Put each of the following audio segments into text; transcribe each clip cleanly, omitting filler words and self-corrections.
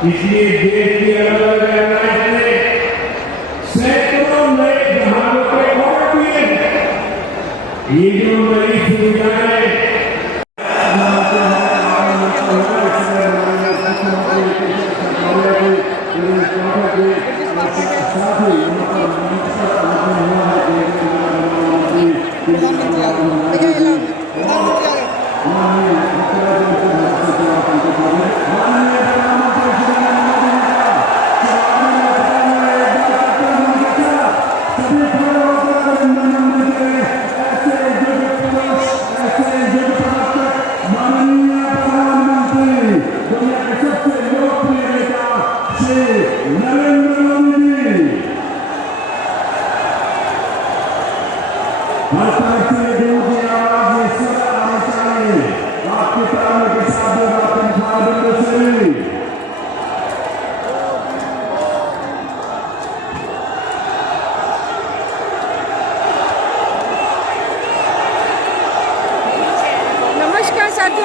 इसलिए देश की अलग अलग एयरलाइंस ने सैकड़ों नए जहाजों के ऑर्डर दिए। ये जो नई सुविधाएं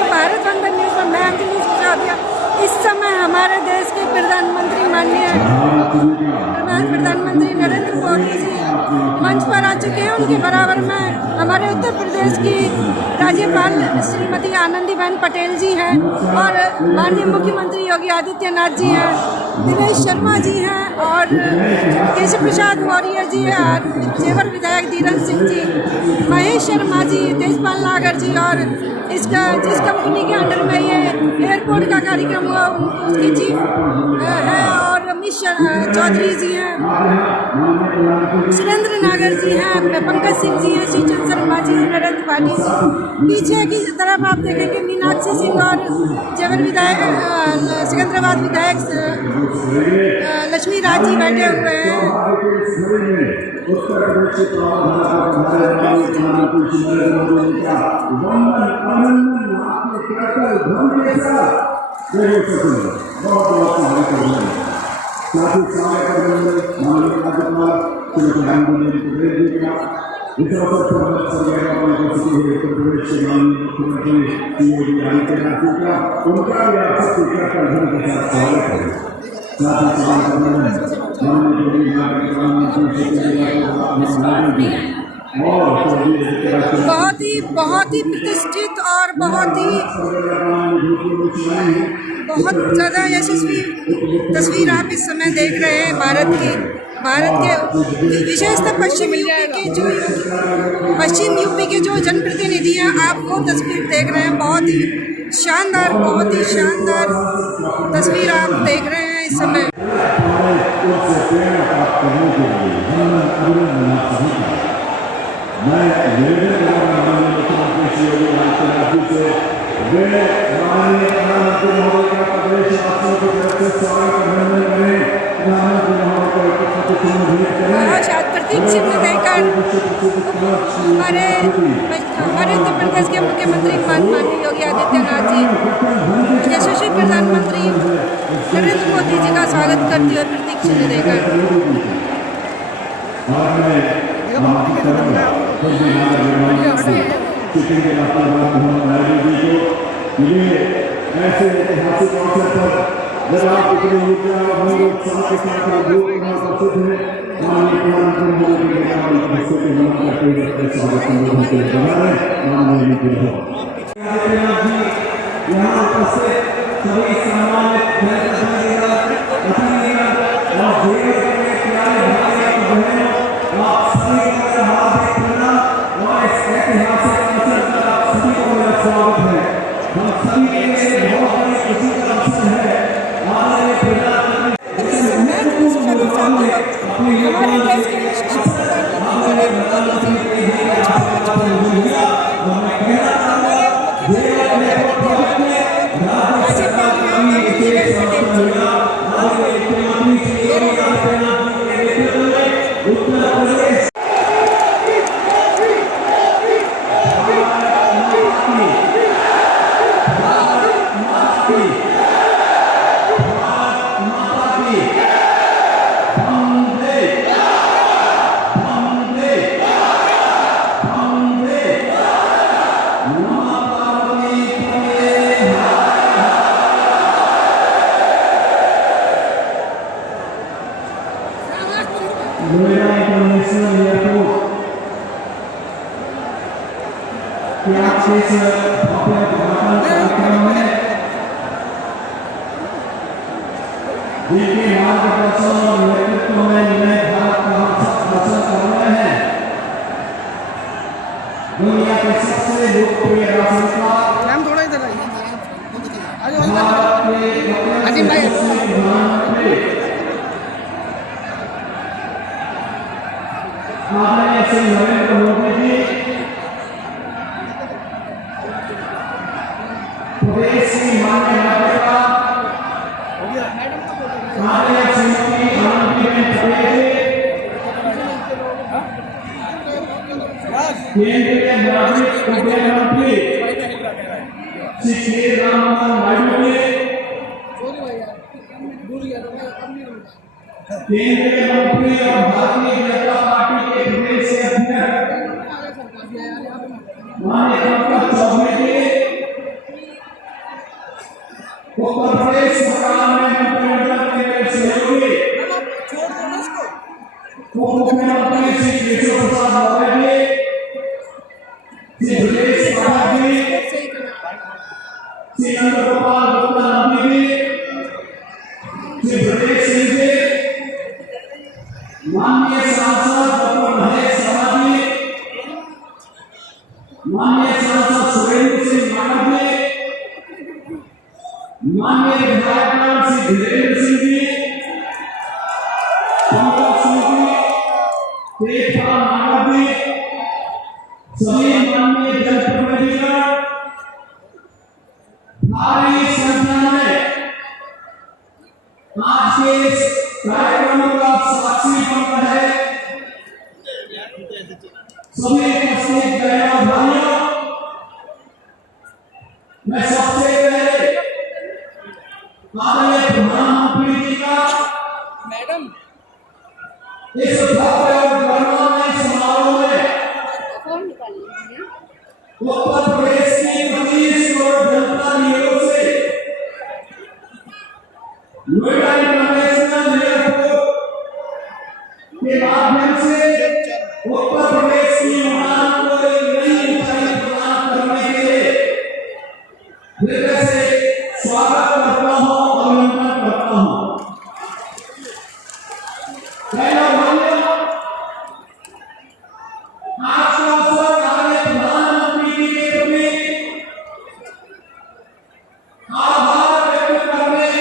भारत वंदन न्यूज में मैं अंजलि सिसोदिया। इस समय हमारे देश के प्रधानमंत्री माननीय प्रधानमंत्री नरेंद्र मोदी जी मंच पर आ चुके हैं। उनके बराबर में हमारे उत्तर प्रदेश की राज्यपाल श्रीमती आनंदीबेन पटेल जी हैं और माननीय मुख्यमंत्री योगी आदित्यनाथ जी हैं, दिनेश शर्मा जी हैं और केशव प्रसाद मौर्य जी हैं और जेवर विधायक धीरज सिंह जी, महेश शर्मा जी, तेजपाल नागर जी और इसका जिस कंपनी के अंडर में ये एयरपोर्ट का कार्यक्रम हुआ उसकी चीफ है और अमित चौधरी जी हैं, सुरेंद्र नागर जी हैं, पंकज सिंह जी हैं, शीचन शर्मा जी हैं, नरेंद्र भाटी जी। पीछे की तरफ आप देखेंगे मीनाक्षी सिंह और जेवर विधायक सिकंदराबाद विधायक लक्ष्मी राज जी बैठे हुए हैं। इस अवसर पर उत्तर प्रदेश के मुख्यमंत्री योगी आदित्यनाथ जी का उनका भी आप सब धन के साथ स्वागत है। साथ ही बहुत ही प्रतिष्ठित और बहुत ज़्यादा यशस्वी तस्वीर आप इस समय देख रहे हैं भारत के विशेषतः पश्चिम यूपी के जो जनप्रतिनिधि हैं, आप वो तस्वीर देख रहे हैं। बहुत ही शानदार तस्वीर आप देख रहे हैं इस समय। प्रतीक चिन्ह देकर हमारे उत्तर प्रदेश के मुख्यमंत्री माननीय योगी आदित्यनाथ जी, यशस्वी प्रधानमंत्री नरेंद्र मोदी जी का स्वागत करते हुए प्रतीक चिन्ह देकर ऐसे ऐतिहासिक अवसर पर जब आप इतने ऊर्जा और उत्साह के साथ उपस्थित हैं, माननीय प्रधानमंत्री मोदी जी के बच्चों के नमन करते हुए स्वागत संबोधन के लिए यहाँ उपस्थित सभी सम्मानित आप सभी का हार्दिक प्रणाम और इस ऐतिहासिक अवसर पर आप सभी को मेरा स्वागत है। हम सभी के लिए बहुत बड़ी खुशी का अवसर है। हमारे देश के नाजिम भाई आदरणीय श्री नरेंद्र मोदी जी प्रदेश की माननीय राज्यपाल आदरणीय श्रीमती आनंदीबेन पटेल केंद्रीय नागरिक उड्डयन मंत्री श्री के राममोहन नायडू जी केंद्रीय मंत्री और भारतीय जनता पार्टी के प्रदेश अध्यक्ष माननीय पंकज चौधरी जी उत्तर प्रदेश सरकार में मंत्रिमंडल के मेरे सहयोगी उप मुख्यमंत्री श्री केशव प्रसाद मौर्य जी श्री ब्रजेश पाठक जी श्री नंदगोपाल गुप्ता नंदी जी श्री ब्रजेश सिंह जी माननीय सांसद डॉक्टर महेश शर्मा जी माननीय सांसद सुरेंद्र सिंह मानव जी माननीय विधायक श्री धीरेन्द्र सिंह जी पंकज सिंह जी तेजपाल मानव जी सभी माननीय जनप्रतिनिधिगण भारी संख्या में आज के इस कार्यक्रम का साक्षी बनकर है सभी उपस्थित गैर भाइयों मैं सबसे पहले आदरणीय प्रधानमंत्री जी का मैडम इस भव्य और गौरवमय समारोह में उत्तर प्रदेश की 25 करोड़ जनता नियोग से नोएडा इंटरनेशनल एयरपोर्ट के माध्यम से उत्तर प्रदेश की उड़ान को एक नई ऊंचाई प्रदान करने के लिए हृदय से स्वागत करता हूं, अभिनंदन करता हूं। आज का अवसर आदरणीय प्रधानमंत्री जी के प्रति आभार व्यक्त करने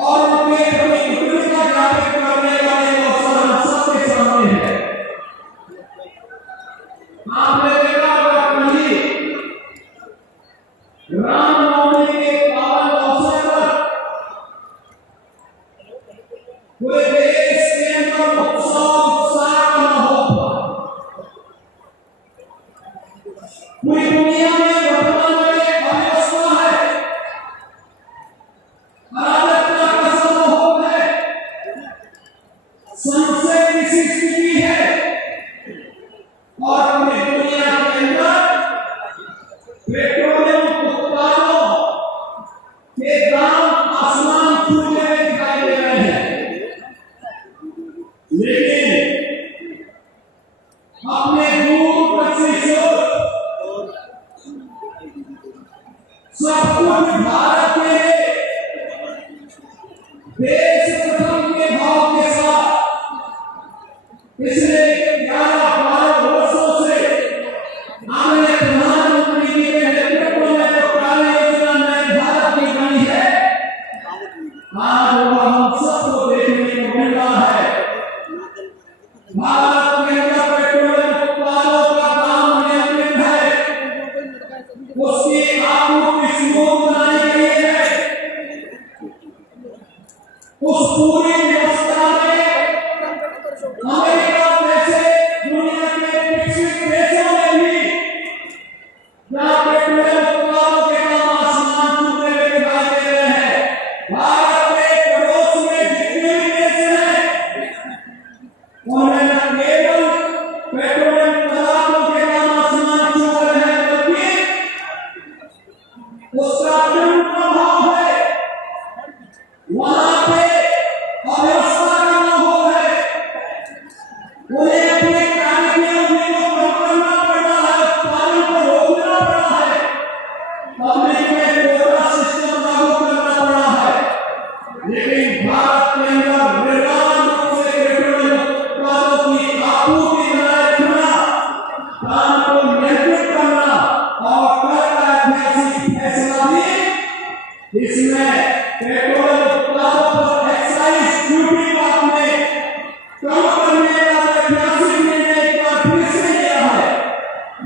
और उनके प्रति कृतज्ञता ज्ञापित करने का एक अवसर हम सबके सामने है। आपने देखा होगा कहीं रामनवमी के पावन अवसर पर पूरे देश के अंदर उत्सव उत्साह का माहौल था। पूरी दुनिया में वर्तमान में अव्यवस्था है, अराजकता का समूह है, संशय की स्थिति है और पूरी दुनिया के अंदर पेट्रोलियम उत्पादों के दाम आसमान छूते हुए दिखाई दे रहे हैं। लेकिन अपने दूरदर्शी सोच सब कुछ भारत के देश प्रथम के भाव के साथ पिछले 11-12 वर्षों से आदरणीय प्रधानमंत्री जी के नेतृत्व में जो कार्य योजना नए भारत की बनी है, आज वह हम सबको देखने को मिल रहा है। भारत के अंदर पेट्रोलियम उत्पादों का दाम नियंत्रित है, उसकी आपूर्ति सुगम बनाई गई है। उस पूरी व्यवस्था में अमेरिका जैसे दुनिया के विकसित देशों में भी जहां पेट्रोलियम उत्पादों के दाम आसमान छूते हुए दिखाई दे रहे हैं, भारत के पड़ोस में जितने भी देश हैं उन्हें न केवल पेट्रोलियम पदार्थों के दाम आसमान छू रहे हैं, बल्कि उसका जो प्रभाव है वहां पे अव्यवस्था का माहौल है। उन्हें अपने कार्य को कम करना पड़ रहा है, उत्पादन को रोकना पड़ रहा है, पब्लिक में कोटा सिस्टम लागू करना पड़ रहा है। लेकिन भारत के अंदर निर्बाध रूप से पेट्रोलियम उत्पादों की आपूर्ति बनाए रखना, दाम को नियंत्रित करना और कर का ऐतिहासिक फैसला भी इसमें पेट्रोल उत्पादों पर एक्साइज ड्यूटी को आपने कम करने का ऐतिहासिक निर्णय एक बार फिर से लिया है।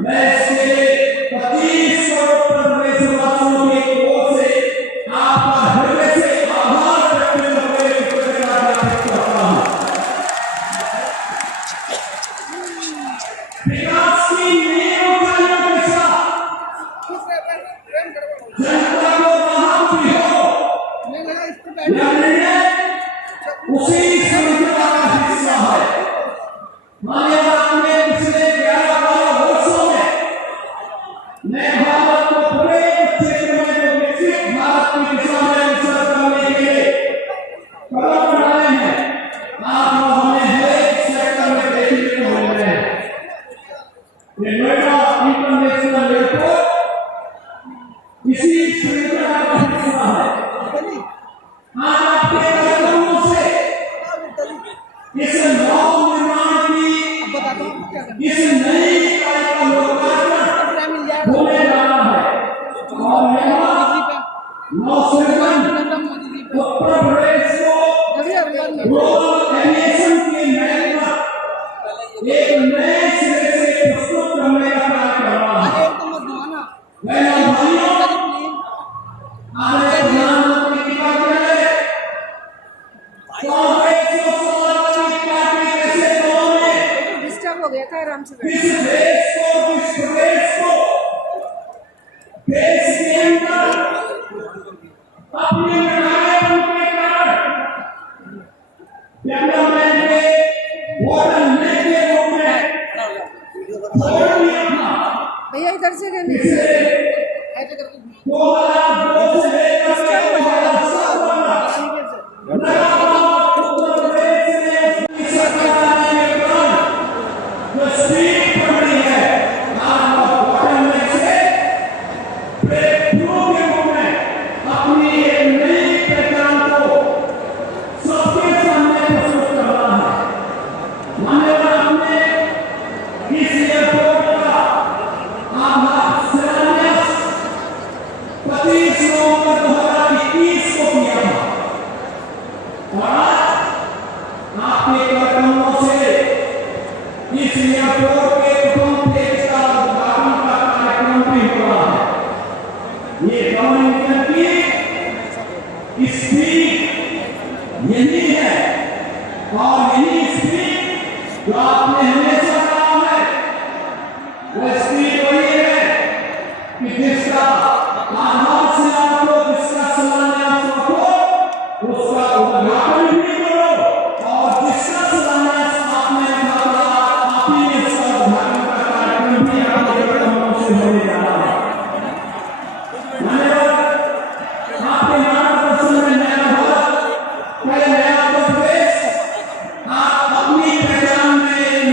मैं इसके लिए 25 करोड़ प्रदेशवासियों की ओर से आपका हृदय से आभार व्यक्त करता हूं। विकास की नई ऊंचाइयों के साथ जनता को राहत भी हो, यह निर्णय उसी श्रृंखला का हिस्सा है। माननीय आपने पिछले 11-12 वर्षों में नए भारत को प्रत्येक क्षेत्र में जो विकसित भारत की दिशा में अग्रसर करने के लिए कदम बढ़ाए हैं, आज वो हमें हर एक सेक्टर में देखने को मिल रहे हैं। ये नोएडा इंटरनेशनल एयरपोर्ट इसी श्रृंखला का हिस्सा है। आज आपके कदमों से इस नव निर्माण की इस नई इकाई का लोकार्पण होने जा रहा है और नौसर्जन उत्तर प्रदेश को ग्लोबल एविएशन के मैप पर एक नए सिरे से प्रस्तुत करने का कार्य कर रहा है। मैं भाइयों आज प्रधानमंत्री की बात करें, कांग्रेस पार्टी कैसे दौर में डिस्टर्ब हो गया था, आराम से इस देश को, इस प्रदेश को, देश के अंदर अपने नायकों के कारण डेवलपमेंट के वोटर नेट के रूप में छोड़ दिया था। भैया इधर से कहने 2002 से लेकर 2017 लगातार उत्तर प्रदेश में सरकार के कारण जो स्पीड बढ़ी है, आज वो बॉटलनेक से ब्रेक थ्रू के रूप में अपनी एक नई पहचान को सबके सामने प्रस्तुत कर रहा है। मान्यवर हमने इस एयरपोर्ट का आभार शिलान्यास 25 नवंबर 2021 को किया था और आज आपके कदमों से इस एयरपोर्ट के प्रथम फेज का उद्घाटन का कार्यक्रम भी हो रहा है। ये कम्युनिकेशन की स्पीड यही है और यही स्पीड जो आपने हमेशा कहा है, वो स्पीड वही है कि जिसका आधार शिलान्यास हो, जिसका शिलान्यास हो, उसका उद्घाटन भी करो और जिसका शिलान्यास आपने रखा था, आप ही उसका उद्घाटन का कार्यक्रम भी आपके कदमों से होने जा रहा है। धन्यवाद। आपके मार्गदर्शन में नया भारत, नया उत्तर प्रदेश आप अपनी पहचान में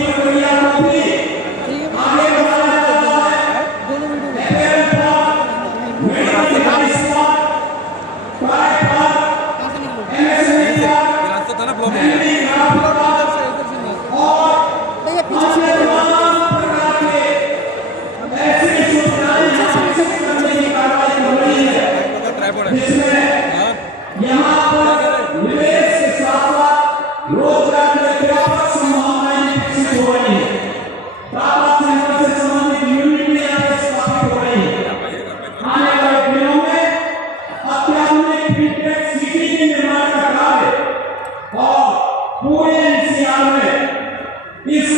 प्रक्रिया को भी आगे बढ़ाया जा रहा है। रास्ता था ना ब्लॉक हो गया। ट्राइपॉड है। हाँ। यहाँ पर निवेश के साथ-साथ रोजगार में व्यापक संभावनाएं विकसित हो रही हैं। प्राप्त सेक्टर से संबंधित यूनिट भी यहाँ पर स्थापित हो रही है। आने वाले दिनों में अत्याधुनिक फिनटेक सिटी के निर्माण का कार्य और पूरे एनसीआर में इस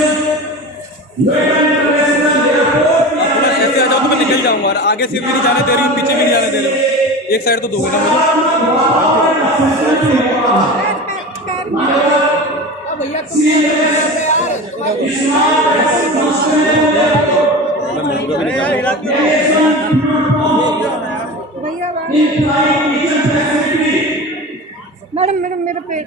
नोएडा इंटरनेशनल एयरपोर्ट ऐसे आ जाओ तो मैं निकल जाऊंगा और आगे से भी नहीं जाने दे रही हूँ, पीछे भी नहीं जाने दे रही हूँ। एक साइड तो दोगे ना मैडम मैडम मेरा पेट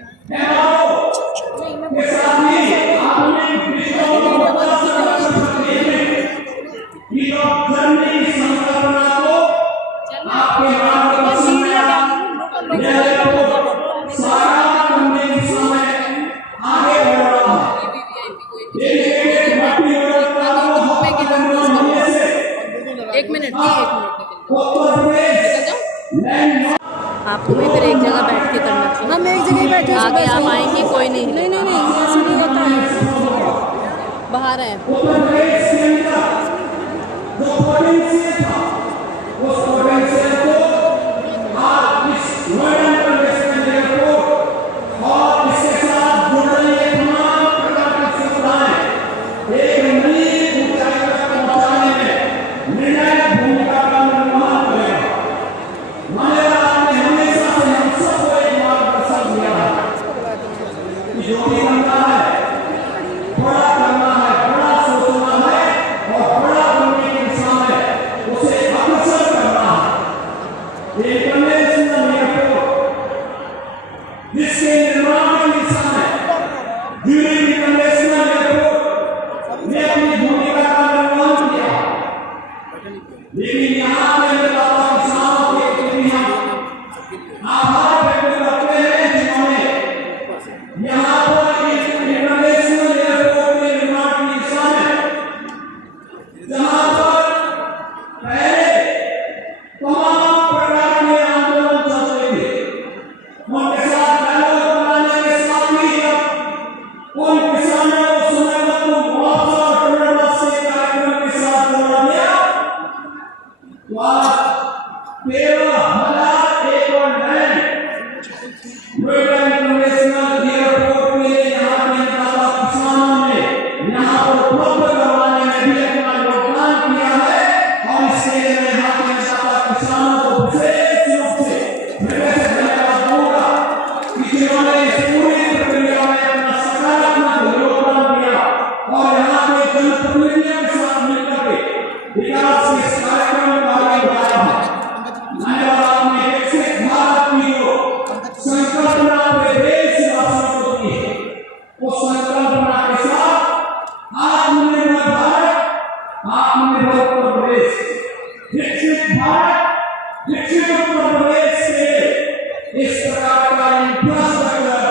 एक मिनट आपको भी फिर एक जगह बैठ के करना चाहिए। हम एक जगह बैठे हैं, आगे सुबह आप से। आएंगे कोई नहीं नहीं नहीं नहीं ऐसा नहीं होता है। बाहर है। जिसके निर्माण के दिशा में यूनियन इंटरनेशनल एयरपोर्ट ने अपनी भूमिका का निर्वहन किया। लेकिन यहाँ में किसानों के प्रति हम आभार व्यक्त करते हैं जिन्होंने यहाँ पर इस इंटरनेशनल एयरपोर्ट के निर्माण की दिशा में जहाँ पर पहले तमाम प्रकार के आंदोलन चल रहे थे, उनके साथ डायलॉग बनाने के साथ ही उन किसानों को समयबद्ध मुआवजा और पुनर्वास के कार्यक्रम के साथ जोड़ा गया। तो आज 13,000 एकड़ लैंड नोएडा इंटरनेशनल एयरपोर्ट के लिए यहाँ के दाता किसानों ने यहाँ पर उपलब्ध करवाने में भी अपना योगदान किया है और इसके लिए मैं यहाँ के दाता किसानों को विशेष रूप से धन्यवाद दूंगा कि जिन्होंने इस पूरी प्रक्रिया में अपना सकारात्मक योगदान दिया और यहाँ के जनप्रतिनिधियों के साथ मिलकर के विकास के इस कार्यक्रम को आगे बढ़ाया है। आपने विकसित भारत की संकल्पना पे देशवासियों को दी है। उस संकल्पना के साथ आत्मनिर्भर भारत, आत्मनिर्भर उत्तर प्रदेश, विकसित भारत, विकसित उत्तर प्रदेश से इस प्रकार का इंफ्रास्ट्रक्चर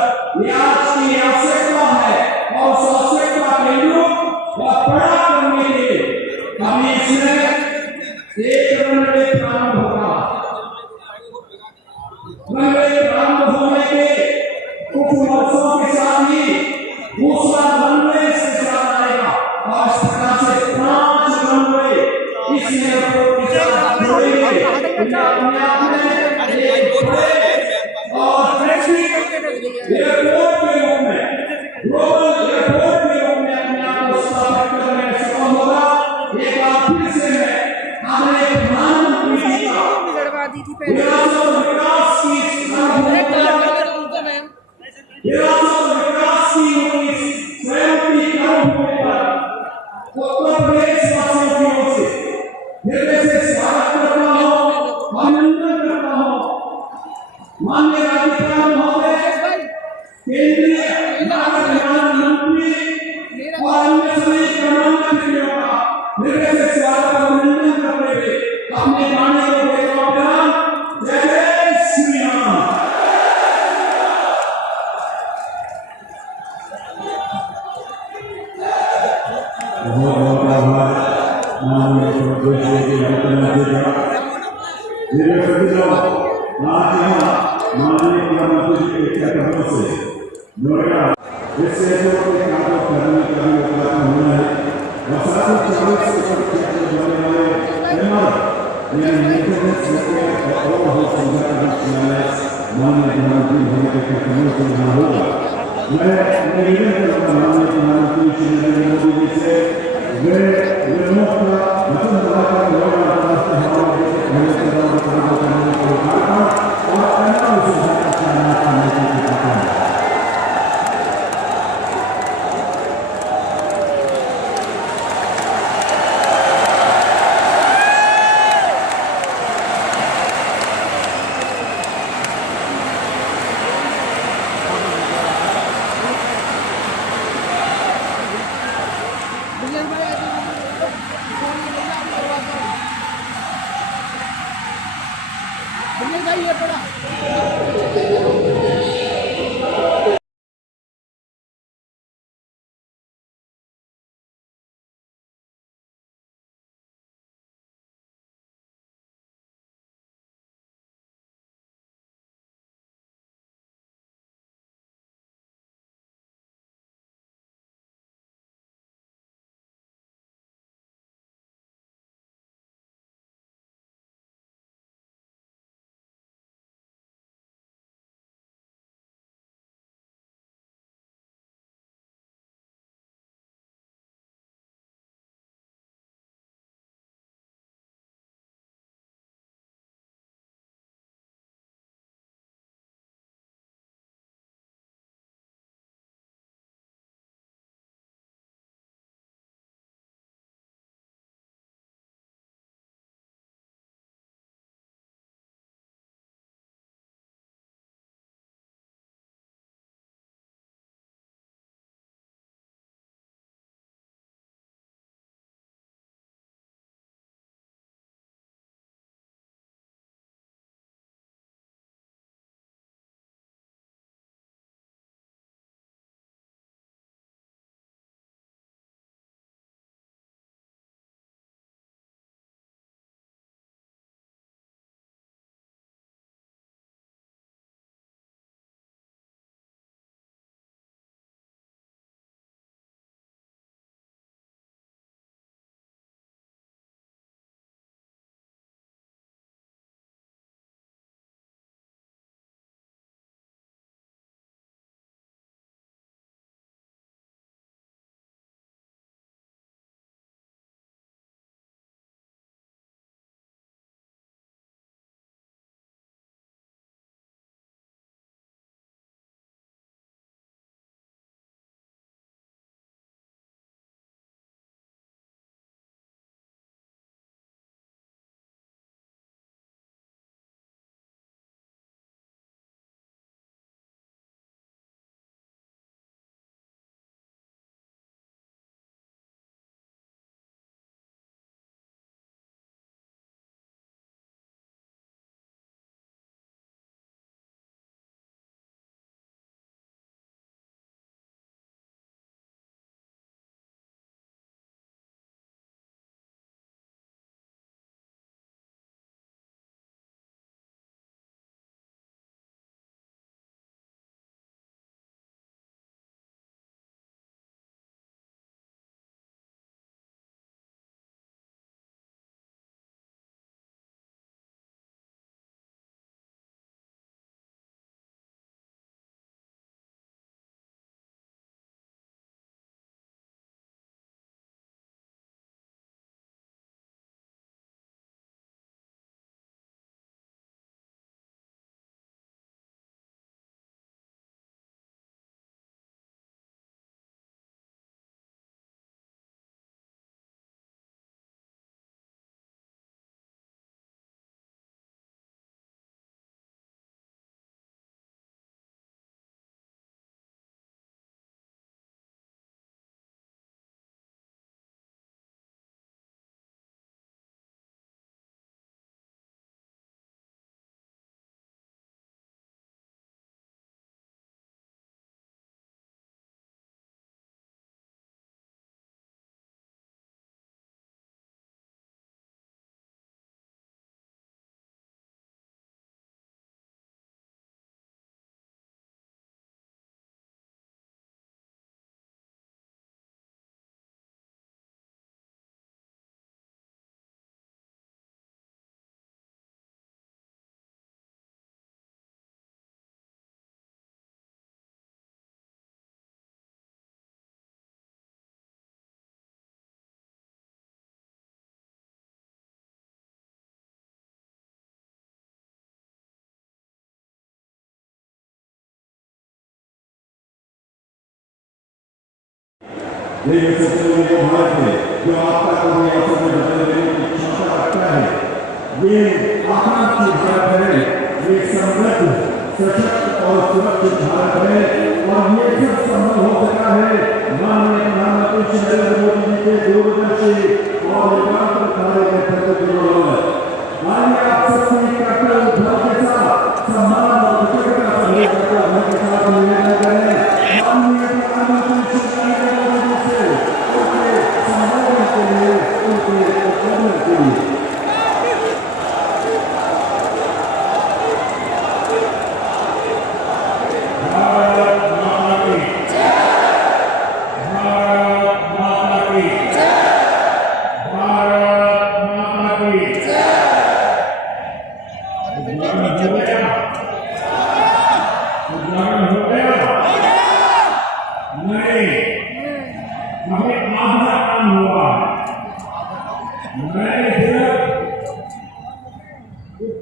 आज की आवश्यकता है और उस आवश्यकता के अनुरूप वह पूरा करने के लिए हमें इसमें एक रनवे प्रारंभ होगा। रनवे प्रारंभ होने के कुछ वर्षों के साथ ही दूसरा रनवे इसके साथ आएगा और इस प्रकार से 5 रनवे इस एयरपोर्ट के साथ जुड़ेंगे। अपने आप में एक और एयरपोर्ट के रूप में, ग्लोबल एयरपोर्ट के रूप में अपने आप को स्थापित करने में सफल होगा। एक बार फिर से मैं हमारे प्रधानमंत्री जी का बिगड़वा दी थी पहले। विकास की विकास की स्वयं की कर्मभूमि पर उत्तर प्रदेश वासियों की ओर से हृदय से स्वागत करता हूँ, अभिनंदन करता हूँ। माननीय राज्यपाल महोदय, केंद्रीय नागरिक उड्डयन मंत्री और बहुत बहुत आभार माननीय मुख्यमंत्री जी के मुख्यमंत्री का मेरे सभी लोग आज यहाँ माननीय मुख्यमंत्री जी के कदमों से नोएडा इस क्षेत्र के काम करने का भी उपलब्ध हुआ है और साथ ही 40 से क्षेत्र में होने वाले एमआर यानी मेंटेनेंस रिपेयर और ओवरहाउल सुविधा का न्यायालय माननीय मुख्यमंत्री जी के कदमों से यहाँ होगा। मैं निवेदन करता हूँ माननीय प्रधानमंत्री श्री नरेंद्र मोदी जी से वे लोगों का वचनबाधा का नोएडा अंतर्राष्ट्रीय हवाई अड्डे के पहले से काम करने को कहा और अन्य सुविधा का चयन करने को कहा है। भाई ये पड़ा ये सत्य को भारत में जो आपका कभी अवसर में बदलने की क्षमता रखता है, ये आकांक्षी भारत है, ये समृद्ध, सशक्त और सुरक्षित भारत है, और ये सब संभव हो सका है माननीय प्रधानमंत्री श्री नरेंद्र मोदी जी के दूरदर्शी और निरंतर कार्य के प्रति। आइए आप सबकी कर्तव्य भाव के साथ सम्मान और कृतज्ञता से कर्तव्य भाव के साथ निवेदन करें माननीय प्रधानमंत्री श्री नरेंद्र मोदी से उनके सम्मान के लिए, उनके कदम के लिए। भारत माता की जय, भारत माता की जय, भारत माता की जय। नहीं, हमें आधा काम हुआ। मैंने सिर्फ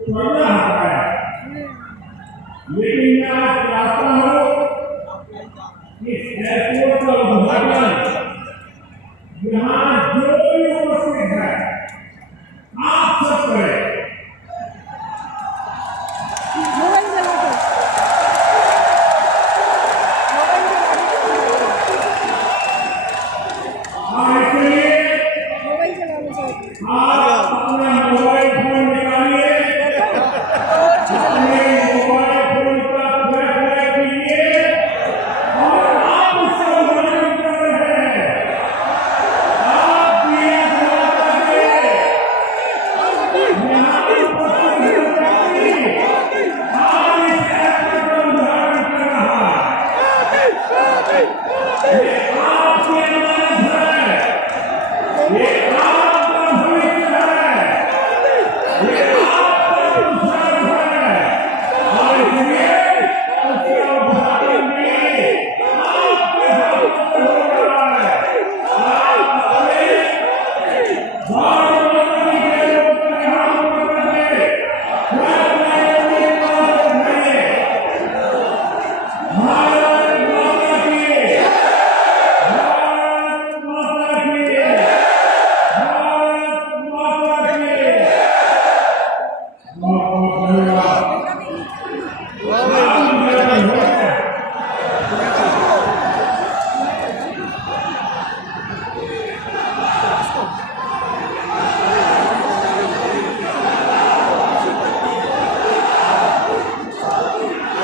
पढ़ना हटाया, लेकिन मैं आज चाहता हूँ इस एयरपोर्ट का उद्घाटन यहाँ जो भी उपस्थित है आप सब करें। आप अपना मोबाइल फोन निकालिए, अपने मोबाइल फोन का फ्लैश कीजिए और आप उसका वर्णन कर रहे हैं। आप दिया करके यहाँ उपस्थित होकर आज इस एयरपोर्ट का उद्घाटन कर रहा है। ये आपकी अमानत है, ये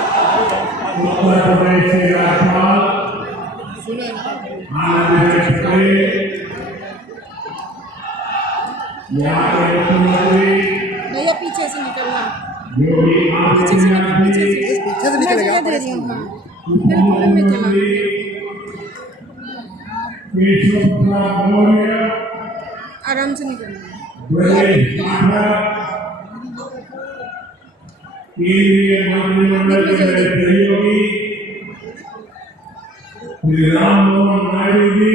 उत्तर प्रदेश के राज्यपाल आनंदीबेन पटेल, यहाँ के मुख्यमंत्री भैया पीछे से निकलना, योगी आदित्यनाथ जी, पीछे से निकलेगा, बिल्कुल में चला, केशव प्रसाद मौर्य, आराम से निकलना, ब्रजेश पाठक, केंद्रीय मंत्रिमंडल के सहयोगी श्री राम मोहन नायडू जी,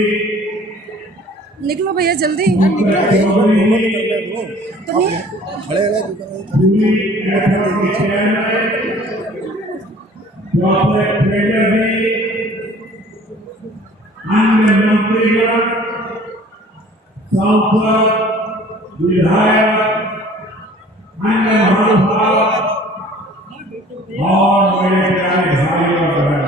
निकलो भैया जल्दी, निकलो अन्य मंत्रीगण, सांसद, विधायक, अन्य महानुभाव और मेरे प्यारे भाई और बहन,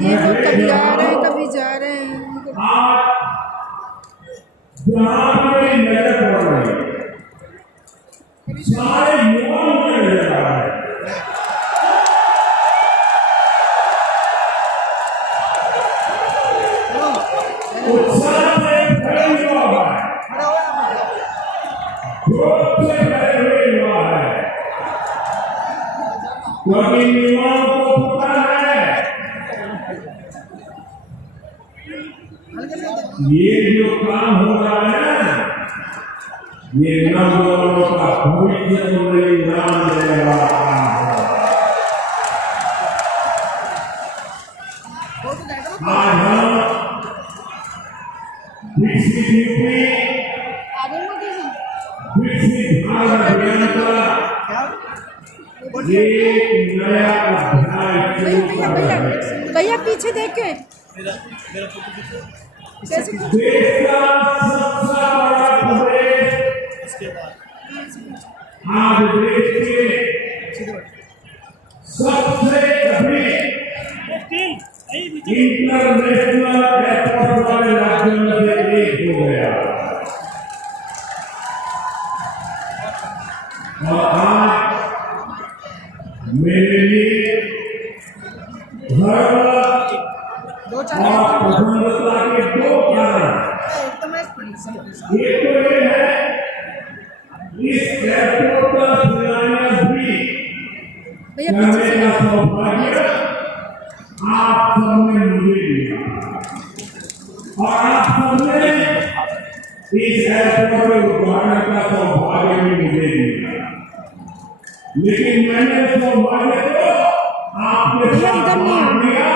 ये लोग कभी आ रहे हैं कभी जा रहे हैं। आज जहाँ पे नजर पड़ रही है सारे युवाओं में नजर आ रहे हैं। उत्साह से भरे युवा है, क्रोध से भरे हुए युवा है, क्योंकि युवाओं को पता है ये जो काम हो रहा है ना, ये नौजवानों का भविष्य को नाम देने वाला काम है। आज हम विकसित यूपी, विकसित भारत अभियान का एक नया अध्याय भैया भैया भैया भैया पीछे देख के कैसे देश का सबसे बड़ा प्रदेश आज देश के सबसे कभी इंटरनेशनल एयरपोर्ट वाले राज्यों में से एक हो गया और आज मेरे लिए धर्म और प्रसन्नता के दो कारण एक तो ये है इस एयरपोर्ट का शिलान्यास भी भैया करने का सौभाग्य आप सबने मुझे दिया और आप सबने इस एयरपोर्ट के उद्घाटन का सौभाग्य भी मुझे दिया लेकिन मैंने सौभाग्य को आपके साथ बांट दिया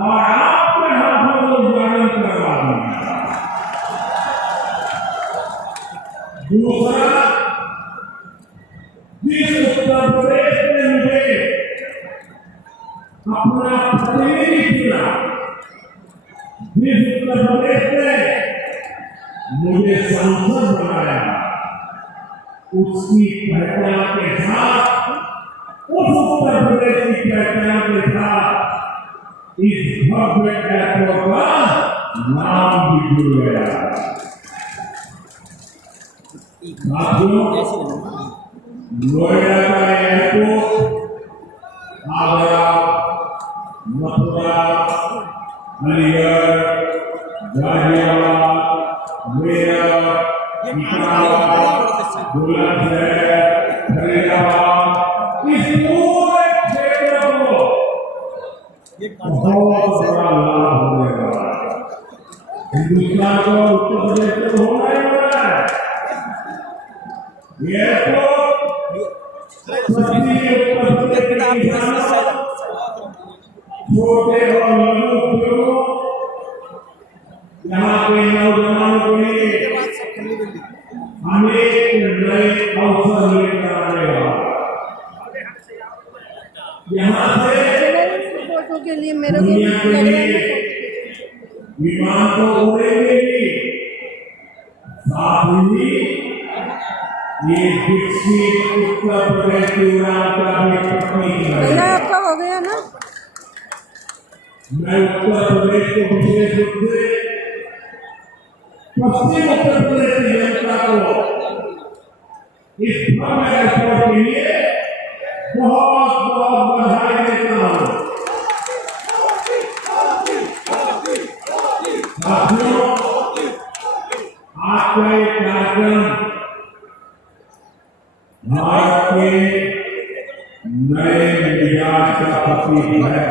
और आपके हाथों में उद्घाटन करवा दिया दूसरा जिस उत्तर प्रदेश में मुझे अपना प्रतिनिधि चुना जिस उत्तर प्रदेश में मुझे सांसद बनाया उसकी पहचान के साथ उस उत्तर प्रदेश की पहचान के साथ इस भव्य एयरपोर्ट का नाम भी जुड़ गया साथियों नोएडा का एयरपोर्ट आगरा मथुरा अलीगढ़ गाजियाबाद मेरठ इटावा बुलंदशहर फरीदाबाद इस पूरे क्षेत्र को बहुत बड़ा लाभ होने वाला है हिंदुस्तान को उत्तर प्रदेश से होना ही होना है एयरपोर्ट छोटे और लघु उद्योगों यहाँ के नौजवानों के लिए अनेक नए अवसर लेकर आएगा यहाँ से फोटो के लिए मेरे को दुनिया के लिए विमान तो उड़ेंगे ही साथ ही ये विकसित उत्तर प्रदेश की उड़ान का भी तकनीक है भैया आपका हो गया ना मैं उत्तर प्रदेश को विशेष रूप से पश्चिम उत्तर प्रदेश की जनता को इस भव्य एयरपोर्ट के लिए बहुत बहुत बधाई देता हूँ साथियों आपका एक कार्यक्रम भारत के नए निर्यात का प्रतीक है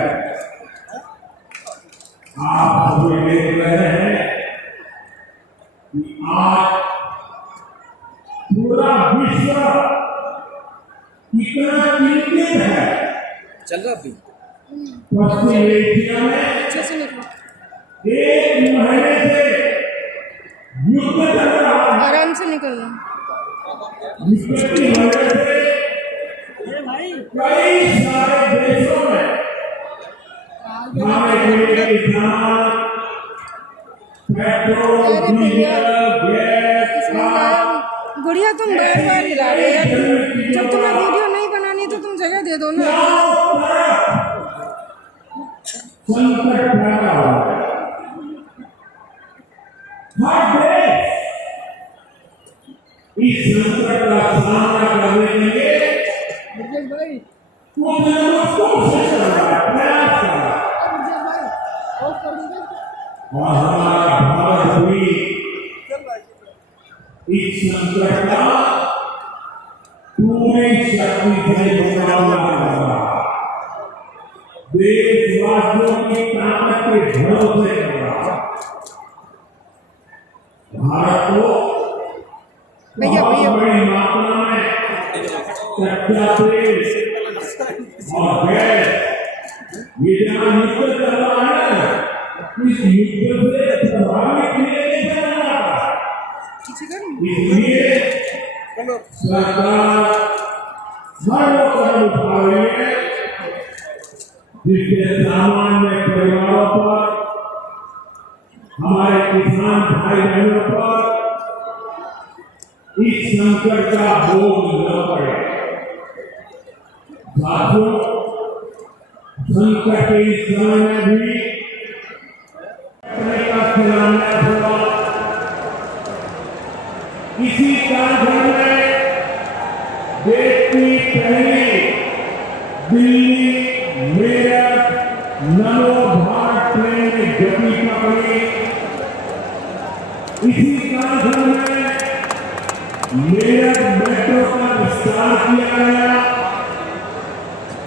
आप सभी देख रहे हैं कि आज पूरा विश्व कितना चिंतित है चल रहा अभी पश्चिम एशिया में अच्छे से निकलो एक महीने से युद्ध चल रहा है आराम से निकलना जिसकी वजह से कई सारे देशों में हमारे लिए किसान पेट्रोल डीजल गैस गुड़िया तुम बार बार हिला रहे हो जब तुम्हें वीडियो नहीं बनानी तो तुम जगह दे दो ना संकट पैदा हुआ है हर देश इस संकट का सामना करने के लिए कुछ न कुछ कोशिश कर रहा है प्रयास कर रहा है और हमारा भारत भी इस संकट का पूरी शक्ति से मुकाबला कर रहा है देशवासियों की ताकत के भरोसे कर रहा है भारत को भैया भैया बड़ी मात्रा में कच्चा तेल और गैस ये जहाँ युद्ध चल रहा है इस युद्ध से प्रभावित नहीं कर रहा इसलिए सरकार हर वो कदम उठा रही है जिससे सामान्य परिवारों पर, हमारे किसान भाई बहनों पर इस संकट का बोझ न पड़े। साथियों, संकट के इस समय में भी शिलान्यास हुआ। इसी कार्यक्रम में देश की पहली दिल्ली मेरठ नमो भारत ट्रेन की गति पकड़ी। इसी कार्यक्रम में मेरठ मेट्रो का विस्तार किया गया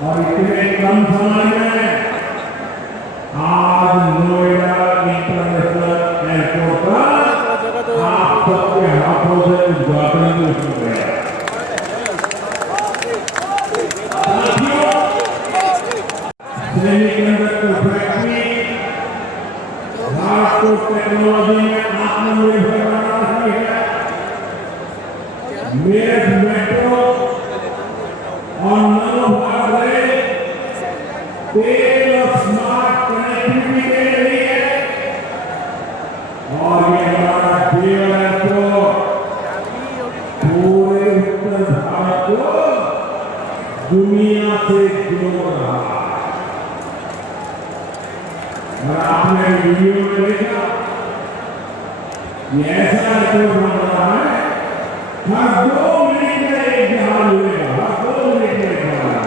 और इतने कम समय में आज नोएडा इंटरनेशनल एयरपोर्ट का आप सबके हाथों से उद्घाटन हो गया। सेमीकंडक्टर फैक्ट्री भारत को टेक्नोलॉजी में आत्मनिर्भर बना रही है। मेरठ मेट्रो और नमो भारत रेल तेज और स्मार्ट कनेक्टिविटी दे रही है और ये हमारा देव एयरपोर्ट पूरे उत्तर भारत को दुनिया से जोड़ रहा है। और आपने वीडियो में देखा ये ऐसा एयरपोर्ट बन रहा है, हर 2 मिनट में एक जहाज उड़ेगा, हर 2 मिनट में एक जहाज।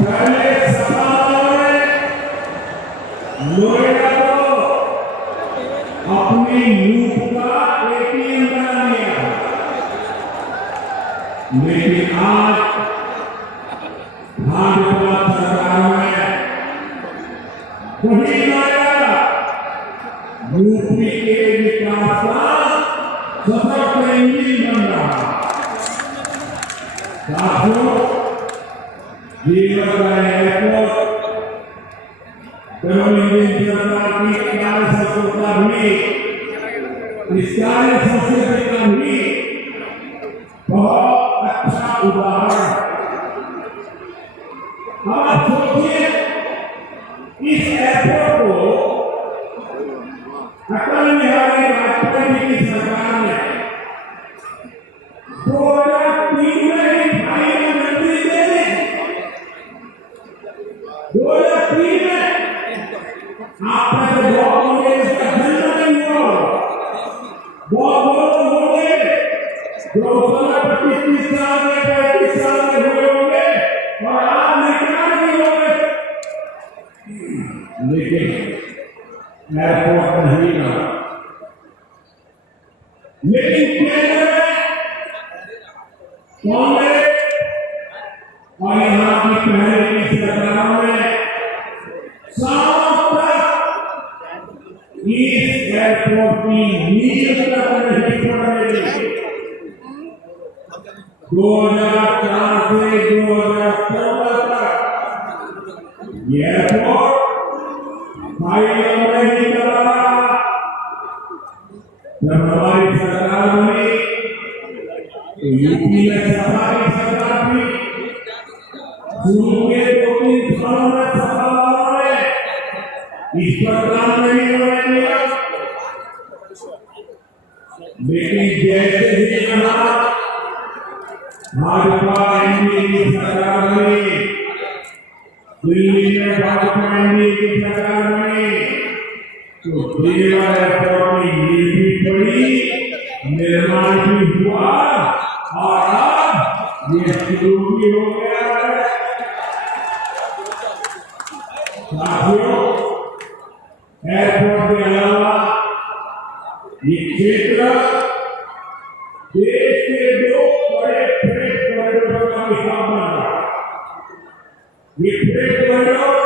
पहले सपा में नोएडा को अपनी लूट का एटीएम बना लिया, लेकिन आज भाजपा सरकार में वही नोएडा यूपी के विकास का सशक्त इंजन बन रहा। साथियों, जीवन का एयरपोर्ट केवल इंडियन सरकार की कार्य संस्कृति भी, इस कार्य संस्कृति का भी बहुत अच्छा उदाहरण। आप सोचिए, इस एयरपोर्ट को अटल बिहारी वाजपेयी की सरकार ने 2003 में ही भाई ने मंजूरी दे दी। 2003 में आपने तो बहुत होंगे, इसका जन्म नहीं हुआ, बहुत लोग होंगे जो 25 साल में 35 साल में हुए होंगे और आज निकाल नहीं होंगे, लेकिन एयरपोर्ट नहीं बना। लेकिन केंद्र में कांग्रेस और यहाँ की पहले की सरकारों ने साफ तक इस एयरपोर्ट की नींव तक नहीं पड़ने दी। 2004 से 2014 तक एयरपोर्ट फाइलों में नहीं चला। जब हमारी सरकार बनी तो यूपी में हमारी सरकार थी, शुरू के 2-3 सालों में सपा वालों ने इस पर काम नहीं होने दिया, लेकिन जैसे ही यहाँ भाजपा एनडीए की सरकार बनी, दिल्ली में भाजपा एनडीए की सरकार बनी, तो देवा एयरपोर्ट की नींव भी पड़ी, निर्माण भी हुआ और अब ये शुरू भी हो गया है। साथियों, एयरपोर्ट के अलावा ये क्षेत्र देश के 2 बड़े फ्रेट कॉरिडोर का हिस्सा बन रहा है। ये फ्रेट कॉरिडोर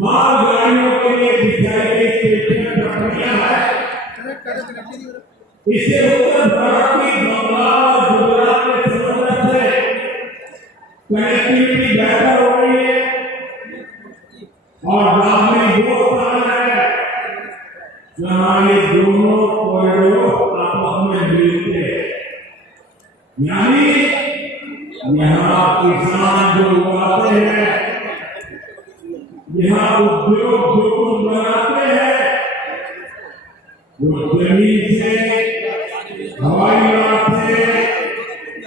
माल गाड़ियों के लिए बिछाई गई स्टेशन प्रक्रिया है। इससे उत्तर भारत की बंगाल गुजरात के समंदर से कनेक्टिविटी बेहतर हो रही है और रामनी 2 स्थान है जहां ये दोनों कॉरिडोर आपस में मिलते हैं, यानी यहाँ जो उगाते हैं, यहाँ उद्योग जो कुछ बनाते हैं, वो जमीन से, हवाई मार्ग से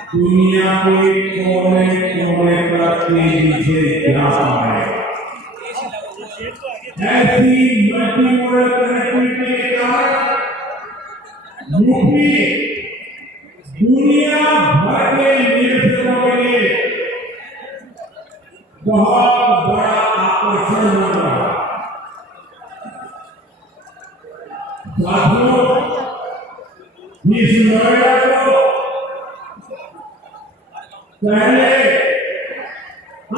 दुनिया के कोने कोने तक तेजी से जा रहा है। ऐसी मल्टीमोडल कनेक्टिविटी के कारण यूपी दुनिया भर के निवेशकों के लिए बहुत बड़ा आकर्षण बन रहा है। साथियों, इस नोएडा को पहले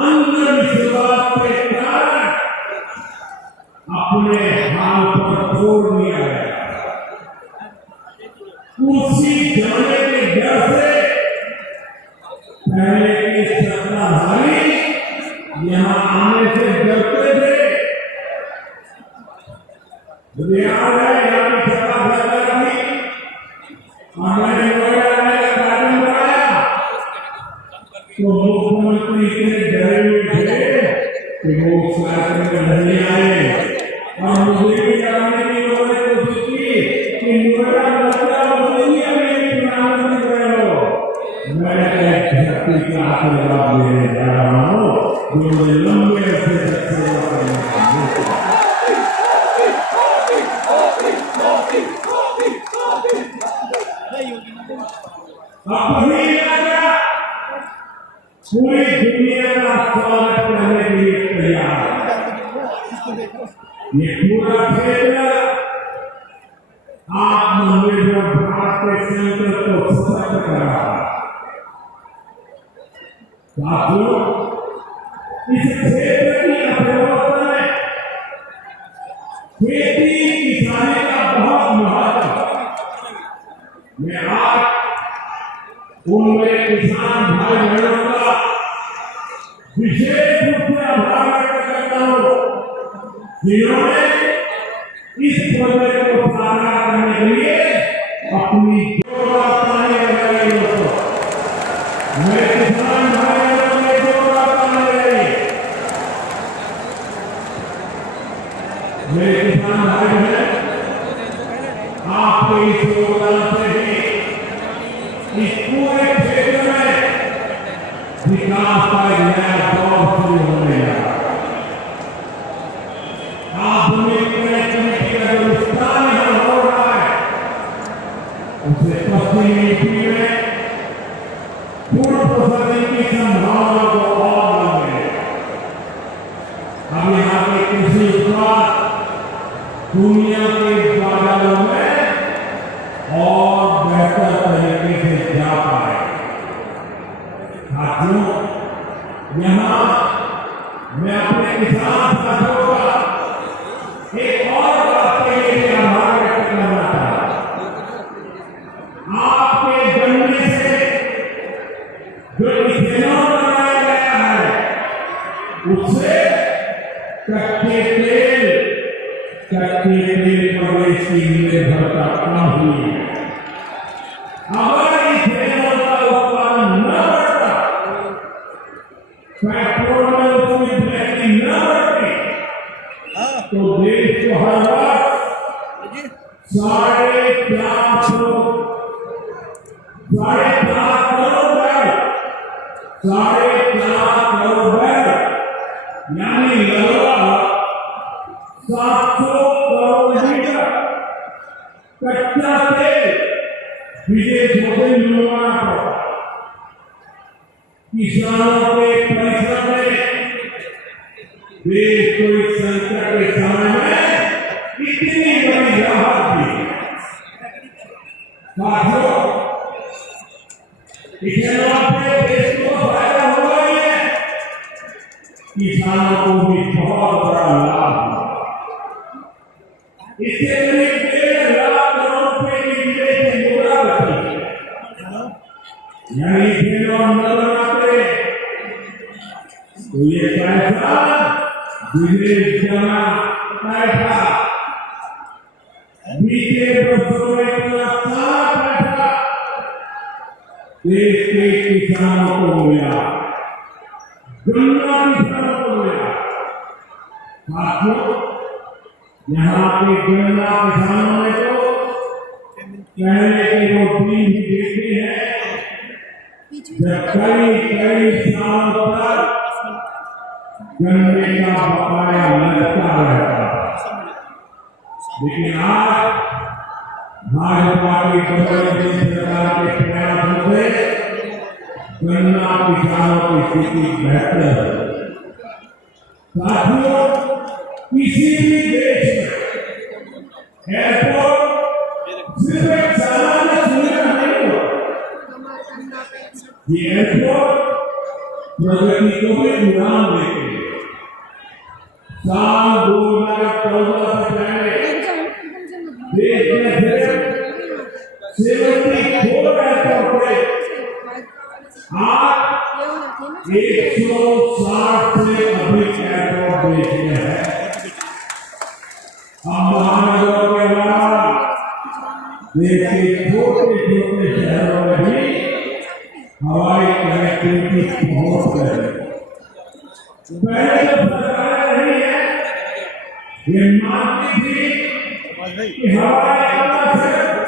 अंधविश्वास के कारण अपने हाल पर छोड़ दिया गया। उसी जाने के डर से पहले के सत्ताधारी यहाँ आने से डरते थे। मुझे याद है यहाँ की सत्ता सरकार थी और मैंने नोएडा आने का कार्यक्रम कराया तो मुख्यमंत्री इतने डरे हुए थे कि वो उस कार्यक्रम में नहीं आए और मुझे भी जानने की लोगों ने कोशिश की कि नोएडा मैं धरती का आशीर्वाद लेने जा रहा हूँ जो मुझे लंबे अरसे तक सेवा करने का पूरी दुनिया का स्वागत करने के लिए तैयार है। ये पूरा क्षेत्र आत्मनिर्भर भारत के संकल्प को सशक्त कर रहा है। साथियों, इस क्षेत्र की अर्थव्यवस्था में खेती किसानी का बहुत महत्व है। मैं आज उन मेरे किसान भाई बहनों का विशेष रूप से आभार व्यक्त करता हूँ जिन्होंने इस प्रोजेक्ट को साकार करने के लिए अपनी जोरदार लगाई। मेरे किसान भाइयों ने जोरदार लगाई। मेरे किसान भाई बहन, आपके इस योगदान से ही इस पूरे क्षेत्र में विकास का एक नया दौर शुरू होने लगा। आधुनिक कनेक्टिविटी का जो विस्तार यहाँ हो रहा है उसे पश्चिमी यूपी में पूर्ण प्रोसेसिंग की संभावना को और बढ़ाएगा। अब यहाँ के कृषि उत्पाद दुनिया के बाजारों में और बेहतर तरीके से जा पाए। साथियों, यहाँ मैं अपने किसान साथियों का एक और बात के लिए आभार व्यक्त करना चाहता हूं। आपके गन्ने से जो इथेनॉल बनाया गया है उससे कच्चे तेल प्रदेश की निर्भरता कम हुई है। अगर इथेनॉल का उत्पादन न बढ़ता, पेट्रोल में उसकी बिक्री न बढ़ती तो देश को हर वर्ष 4.5 करोड़ बैरल यानी लगभग 700 करोड़ लीटर कच्चा तेल विदेशों से मंगवाना पड़ता। किसानों के परिश्रम ने देश को इस संकट के समय में इतनी बड़ी राहत दी। साथियों, इथेनॉल से देश को फायदा हुआ ही है, किसानों को भी बहुत बड़ा लाभ हुआ। इससे करीब 1.5 लाख करोड़ रुपए की विदेशी मुद्रा बची है। यानी इथेनॉल न बनाते तो ये पैसा विदेश जाना पैसा बीते वर्षों में इतना सारा पैसा देश के किसानों को मिला। गन्ना किसानों को मिला। साथियों, यहाँ के गन्ना किसानों ने तो कहने के वो दिन भी देखते हैं जब कई सालों तक गन्ने का बकाया लगता रहता। लेकिन आज भाजपा की कांग्रेस सरकार के प्रयासों से गन्ना किसानों की स्थिति बेहतर है। साथियों, किसी भी देश में एयरपोर्ट सिर्फ एक सामान्य सुविधा नहीं हो, ये एयरपोर्ट प्रगति को भी उड़ान देते हैं। साल 2014 से पहले देश में सिर्फ 74 एयरपोर्ट थे, आज 160 से अधिक एयरपोर्ट देश में है। अब महानगरों के अलावा देश के छोटे शहरों में भी हवाई कनेक्टिविटी पहुंच गई। पहले तो सरकारें नहीं है, ये मानती थी कि हवाई यात्रा सिर्फ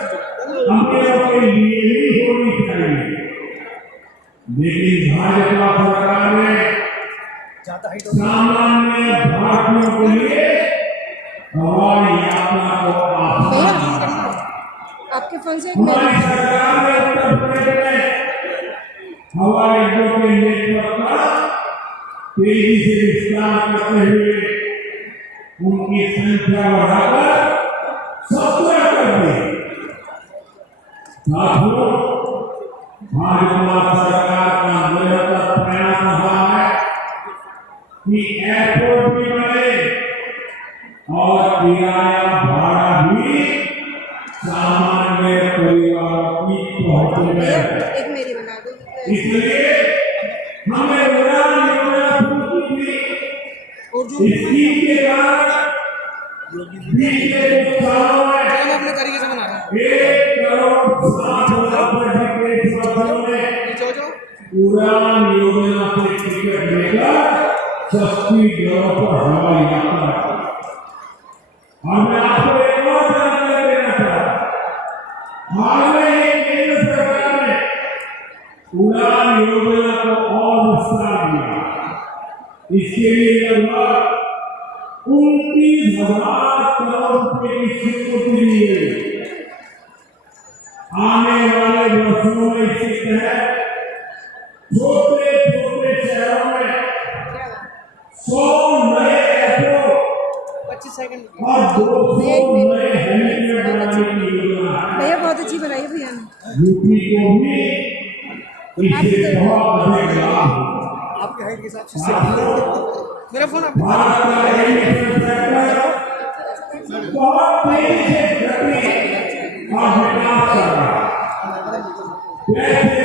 अमीरों के लिए ही होनी चाहिए। लेकिन भाजपा सरकार ने सामान्य भारतीयों के लिए हवाई यात्रा को आसान बनाया। आपके फोन से हमारी सरकार ने उत्तर प्रदेश में हवाई अड्डों के नेटवर्क का तेजी से विस्तार करते हुए उनकी संख्या बढ़ाकर 17 कर दी। साथियों, भाजपा सरकार का निरंतर प्रयास रहा है कि एयरपोर्ट भी बने और किराया भाड़ा भी सामान्य परिवारों की पहुंच में। एक मेरी बना दो। इसलिए हमें उड़ान योजना शुरू की थी। इसकी के कारण बीते कुछ सालों में अपने तरीके से बना रहे हैं। 1,60,00,000 के छात्रों ने उड़ान योजना से टिकट लेकर सस्ती दरों पर हवाई यात्रा की। और मैं आपको एक और जानकारी देना चाहता हूं, हाल में ही केंद्र सरकार ने उड़ान योजना को और विस्तार दिया। इसके लिए लगभग 29,000 करोड़ रुपए की स्वीकृति दी गई। आने वाले वर्षों में इसके तहत छोटे शहरों में 100 नए एयरपोर्ट 25 सेकंड और 200 नए हेलीपैड बनाने की योजना है। भैया बहुत अच्छी बनाई भैया ने। यूपी को भी इससे बहुत अधिक लाभ होगा। आपके हाइट के हिसाब से मेरा फोन आप भारत का एविएशन सेक्टर बहुत तेजी से गति और विकास कर रहा है। जैसे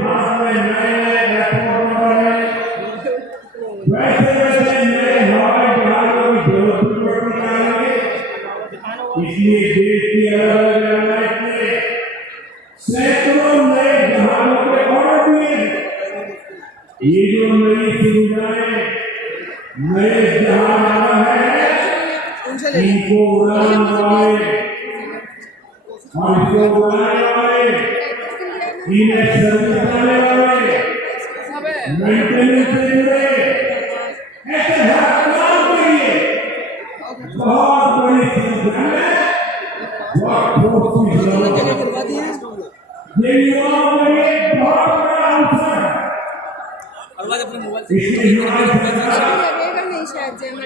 भारत में नए एयरपोर्ट बने, वैसे नए हवाई जहाजों की जरूरत भी बढ़ती जाएगी। इसलिए देश की अलग-अलग एयरलाइंस ने सैकड़ों नए जहाजों के ऑर्डर दिए। ये जो नई सुविधाएं, नए जहाज आ रहे हैं, इनको उड़ान वाले और इसको उड़ाने वाले, इन्हें सर्विस देने वाले, मेंटेनेंस से जुड़े ऐसे हर काम के लिए बहुत बड़ी संख्या में वर्कफोर्स की जरूरत है। ये युवाओं के लिए बहुत बड़ा अवसर है। अपने मोबाइल इसलिए लगेगा नहीं शायद जयमत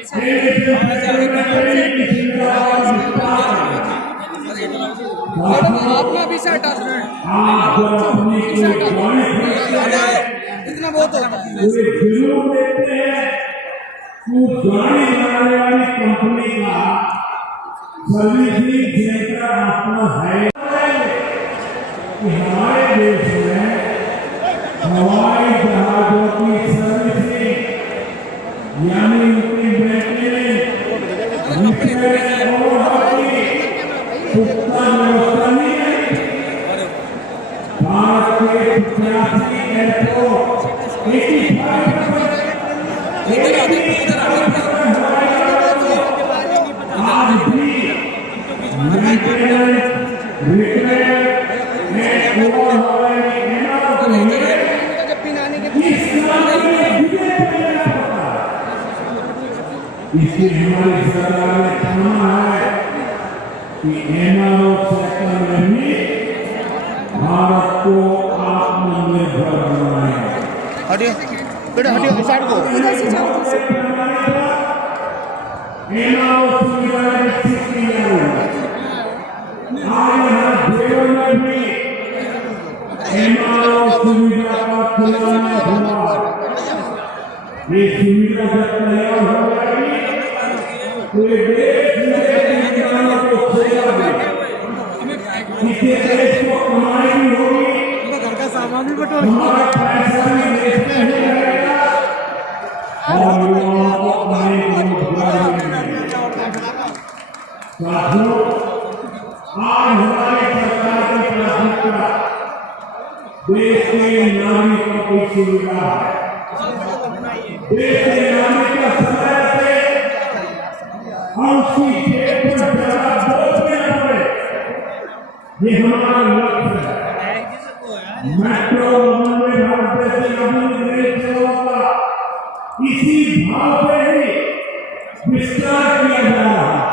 आपने अभी से हटा इतना बहुत होता है। गाड़ी बनाने वाली कंपनी का सर्विसिंग सेंटर अपना है कि हमारे देश में हवाई जहाजों की सर्विसिंग यानी उनकी मेंटेनेंस पुख्ता व्यवस्था नहीं है। भारत के 85 एयरपोर्ट 85% इधर आते इधर आते आज भी इसलिए हमारी सरकार ने कहा है कि एमआरओ सेक्टर में भी भारत को आत्मनिर्भर बनाए। हटिए बेटा, हटिए साइड को। इधर से जाओ, इधर से। एमआरओ सुविधाएं विकसित की जा रही है। आज यहाँ देवल में भी एमआरओ सुविधा का खिलौना हुआ। ये सुविधा जब तैयार हो जाएगी तो ये देश में किसानों को खोएगा, इससे देश को कमाई भी होगी, घर का सामान भी बटोर हमारा पैसा भी देश में ही रहेगा और युवाओं को कमाई भी मिलेगी। साथियों, आज हमारी सरकार की प्राथमिकता देश के नागरिकों की सुविधा है। देश के नागरिक का समय से हम उसकी जेब पर ज्यादा बोझ न पड़े, ये हमारा लक्ष्य है। मेट्रो वंदे भारत जैसे आधुनिक रेल सेवाओं का इसी भाव से ही विस्तार किया जा रहा है।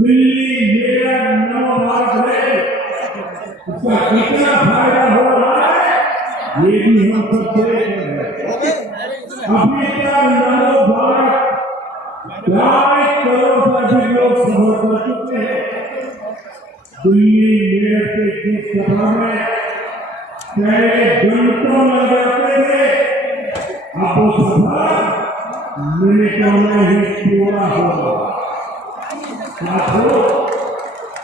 दिल्ली मेरठ नव भारत रेल, उसका कितना फायदा हो रहा है ये भी हम सब देख रहे हैं। अभी तक नव भारत 2.5 करोड़ से अधिक लोग सफर कर चुके हैं। दिल्ली मेरठ के बीच सफर में पहले घंटों लग जाते थे, अब वो सफर मिनटों में ही पूरा होगा। साथियों,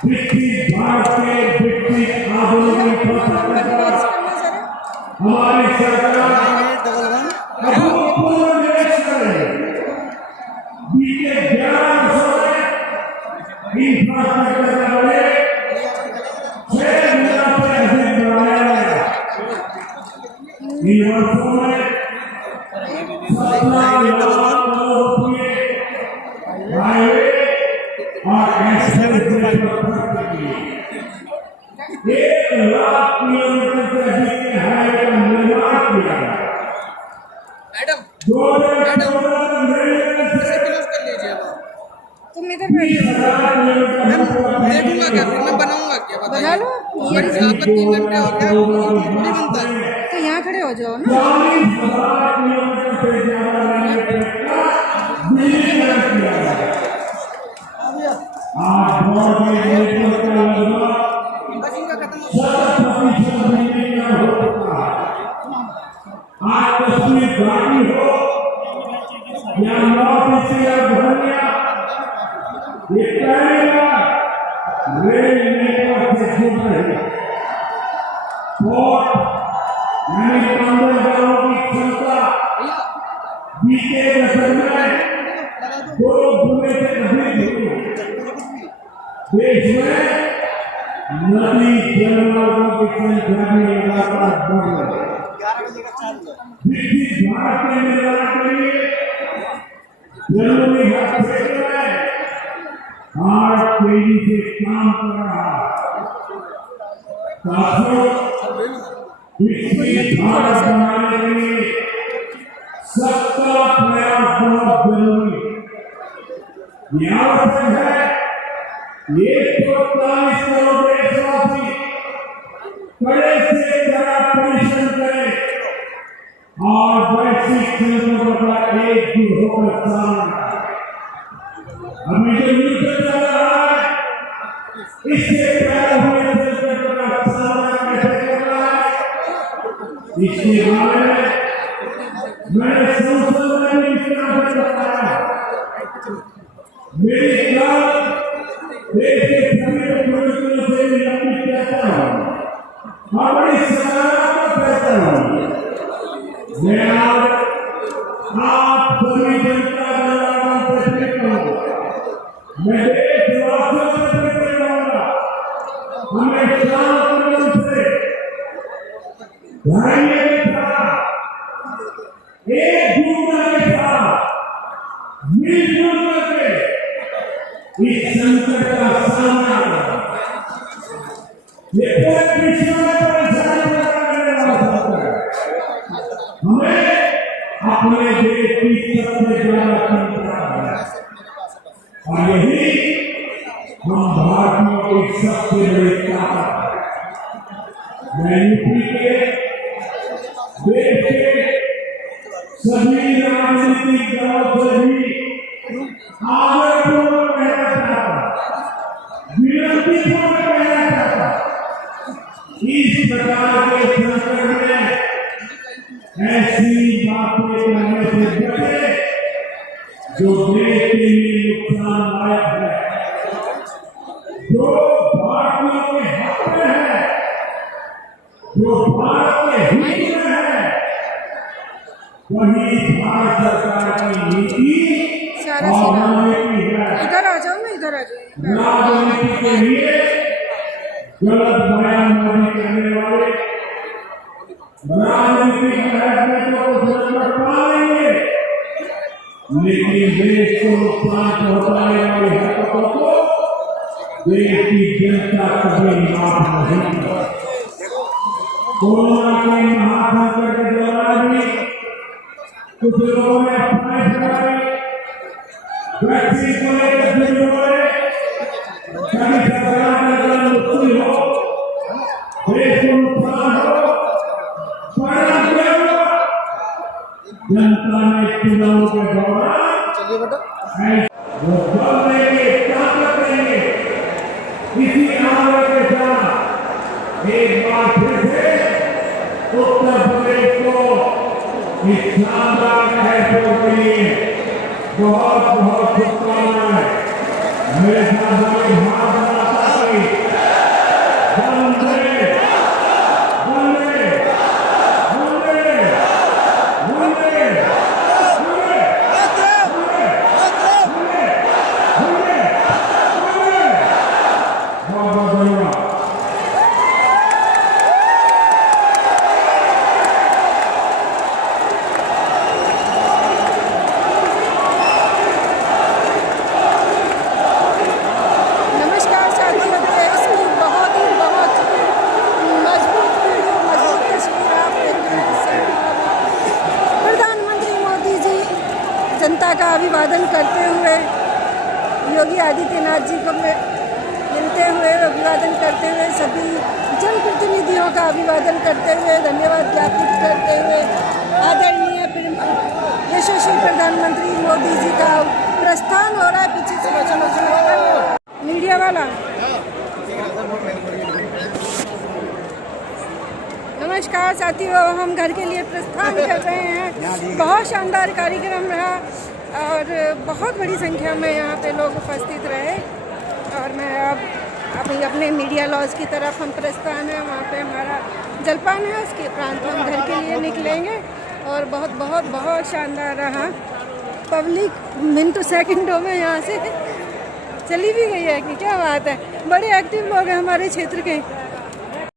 विकसित भारत के विकसित आधुनिक इंफ्रास्ट्रक्चर हमारी सरकार अभूतपूर्व निवेश करे। बीते 11 वर्षों में इंफ्रास्ट्रक्चर का रेट 6 गुना से अधिक बढ़ाया गया। इन वर्षों में 17 लाख करोड़ रुपये हाईवे और एक्सप्रेस वे पर खर्च किए। 1 लाख किलोमीटर से अधिक के हाईवे का निर्माण किया गया। तुम इधर बैठो, देखूंगा क्या, फिर मैं बनाऊंगा क्या, बना लो। ये आपका 3 घंटे हो गया, थोड़ी बनता है। तो यहाँ खड़े हो जाओ ना। 40,000 किलोमीटर से ज्यादा लंबे ट्रैक का विलीनीकरण किया गया। आज बहुत से रेलवे का लगभग 70% विलीनीकरण हो चुका है। आज कश्मीर घाटी हो या नॉर्थ ईस्ट या बहरिया, ये पहली बार रेल नेटवर्क से जुड़ रही है। पोर्ट यानी बंदरगाहों की क्षमता बीते दशक में 2 गुने से अधिक हुई। देश में नदी जलमार्गों की संख्या भी लगातार बढ़ रही है। विकसित भारत के निर्माण के लिए जरूरी हर क्षेत्र में भारत तेजी से काम कर रहा है। साथियों, विकसित भारत बनाने के लिए सबका प्रयास बहुत जरूरी है। ये आवश्यक है 140 करोड़ देशवासी कड़े से कड़ा परिश्रम करें और वैश्विक क्षेत्रों का एकजुट होकर सामना। अभी जो युद्ध चल रहा है, इससे पैदा हुए संकट का सामना कैसे करना है, इसके बारे में मैंने संसद में भी इस तरह से बताया। मेरी कल देश के सभी प्रतिनिधियों से लंबी चर्चा हुई और बड़ी सकारात्मक चर्चा हुई। मैं आज आप सभी जनता दल से अपील करूंगा, मैं देशवासियों से अपील करूंगा, हमें शांत मन से धैर्य के साथ एकजुट मिलजुल करके इस संकट का सामना करें। ये पूरे विश्व में परेशानी पैदा करने वाला संकट है। हमें अपने देश की सबसे ज्यादा चिंता है और यही हम भारतीयों की सबसे बड़ी ताकत है। मैं यूपी के देश के सभी राजनीतिक दलों से भी आग्रहपूर्वक कहना चाहता हूं, विनम्रतापूर्वक कहना चाहता हूं, इस प्रकार के संकट में ऐसी बातें करने से बचे जो देश के लिए नुकसानदायक है, जो भारतीयों के हक में है, जो भारत के हित में है, वही भारत सरकार की नीति और रणनीति है। इधर आ जाओ ना, इधर आ जाओ। राजनीति के लिए गलत बयानबाजी करने वाले राजनीतिक में तो कुछ कर पाएंगे, लेकिन देश को नुकसान पहुंचाने वाली हरकतों को देश की जनता कभी माफ नहीं करेगी। कोरोना के महासंकट के दौरान भी कुछ लोगों ने अफवाहें फैलाई, वैक्सीन को लेकर फिर बोले, कभी सरकार में अगर मुश्किल हो, देश को नुकसान हो, परिणाम क्या होगा? जनता ने चुनाव के दौरान वो बल देंगे, ताकत देंगे। इसी आगे के साथ एक बार फिर से उत्तर प्रदेश को इस शानदार फैसलों के लिए बहुत बहुत शुभकामनाएं। मेरे साथ हमारे भारत माता की वंदे वंदे वंदे वंदे बहुत बहुत धन्यवाद। नमस्कार साथियों, देश की बहुत मजबूत वीडियो, मजबूत तस्वीर आप देख रहे हैं। प्रधानमंत्री मोदी जी जनता का अभिवादन करते हुए, योगी आदित्यनाथ जी को मिलते हुए, अभिवादन करते हुए, सभी जनप्रतिनिधियों का अभिवादन करते हुए, धन्यवाद ज्ञापित करते हुए आदरणीय यशस्वी प्रधानमंत्री मोदी जी का प्रस्थान हो रहा है। पीछे से चलो मीडिया वाला। नमस्कार साथियों, हम घर के लिए प्रस्थान कर रहे हैं। बहुत शानदार कार्यक्रम रहा और बहुत बड़ी संख्या में यहाँ पे लोग उपस्थित रहे और मैं अब अभी अपने मीडिया लॉज की तरफ हम प्रस्थान है, वहाँ पे हमारा जलपान है, उसके उपरांत हम घर के लिए निकलेंगे और बहुत बहुत बहुत शानदार रहा। पब्लिक मिनटों सेकंडों में यहाँ से चली भी गई है कि क्या बात है। बड़े एक्टिव लोग हैं हमारे क्षेत्र के।